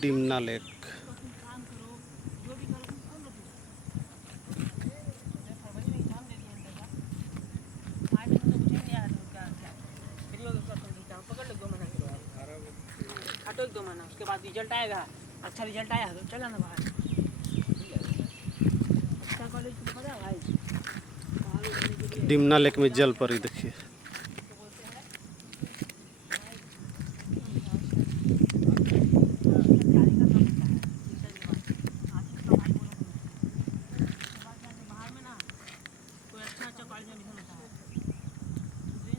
Dimna lake. उसके बाद result आएगा, अच्छा रिजल्ट आया तो चला ना बाहर। अच्छा कॉलेज में पढ़ा भाई। डिमना लेक में जल परी देखिए।